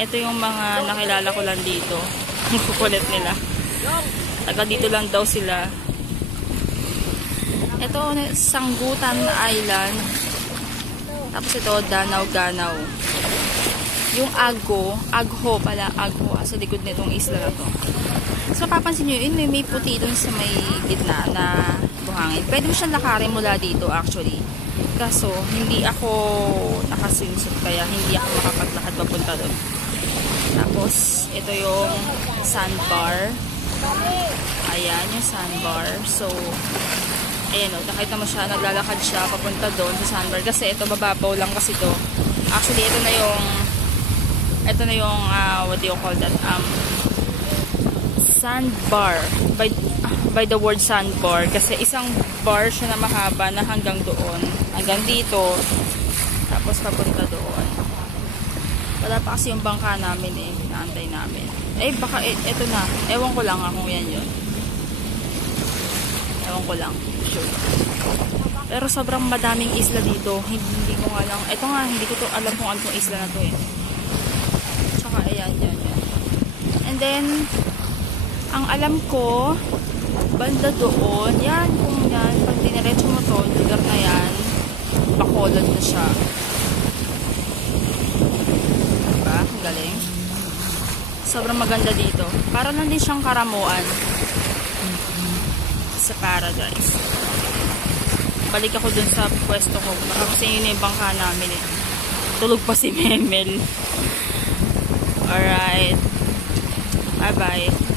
ito yung mga nakilala ko lang dito. Ang kukulit nila. Taga dito lang daw sila. Ito, Sanggutan Island. Tapos ito, Danao-Ganaw. Yung Agho pala, Agho. Sa likod nitong isla na to. So, papansin nyo, yun, may puti dun sa may gitna na buhangin. Pwede mo siyang lakarin mula dito, actually. Kaso, hindi ako nakasinsot, kaya hindi ako makapaglakad papunta dun. Tapos, ito yung sandbar. Ayan, yung sandbar. So, ayan o, nakita mo siya, naglalakad siya papunta doon sa sandbar. Kasi ito, bababaw lang kasi to. Actually, ito na yung, what do you call that? Sandbar. By the word sandbar. Kasi isang bar siya na mahaba na hanggang doon. Hanggang dito. Tapos papunta doon. Wala pa kasi yung bangka namin eh. Naantay namin. Eh, baka ito na. Ewan ko lang kung yan yun. Ewan ko lang. Sure. Pero sobrang madaming isla dito. Hindi ko nga lang. Ito nga, hindi ko to alam kung anong isla na to eh. Tsaka, ayan, yan. And then, ang alam ko, banda doon, yan, kung yan, pag diniretso mo to, lugar na yan, Bacolod na siya. Diba? Ang galing. Sobrang maganda dito. Para lang din siyang Karamuan sa Paradise. Balik ako dun sa pwesto ko. Baka kasi yun yung bangka namin eh. Tulog pa si Memel. Alright. Bye-bye.